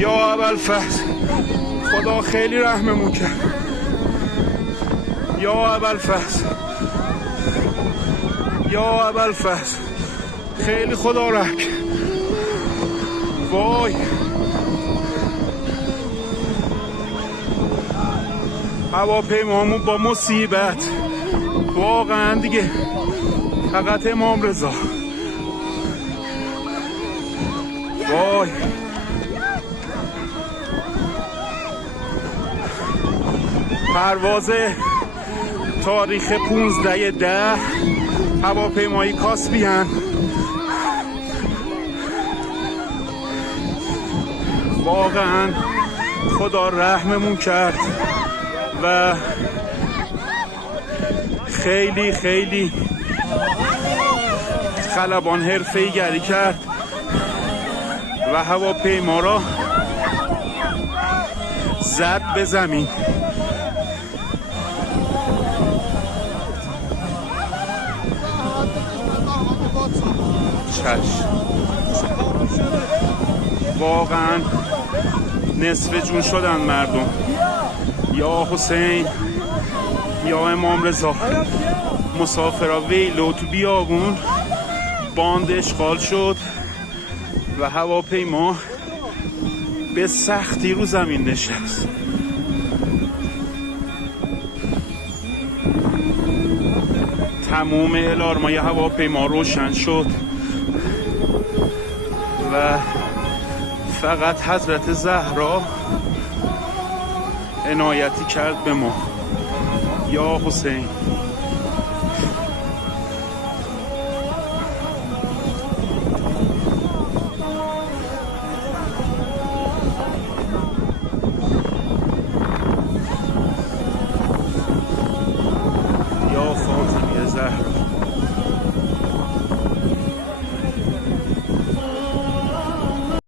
یا ابوالفضل خدا خیلی رحممون کرد. یا ابوالفضل یا ابوالفضل خیلی خدا رحم کرد. وای هواپیمامون با مصیبت واقعا دیگه فقط امام رضا. وای پرواز تاریخ 15/10 هواپیمایی کاسپیان واقعا خدا رحممون کرد و خیلی خیلی خلبان حرفه‌ای گری کرد و هواپیما را زد به زمین. چشم واقعا نصف جون شدن مردم. یا حسین یا امام رضا. مسافرها ویلو تو بیابون باند اشغال شد و هواپیما به سختی رو زمین نشست. تمام الارمای هواپیما روشن شد و فقط حضرت زهرا عنایتی کرد به ما. یا حسین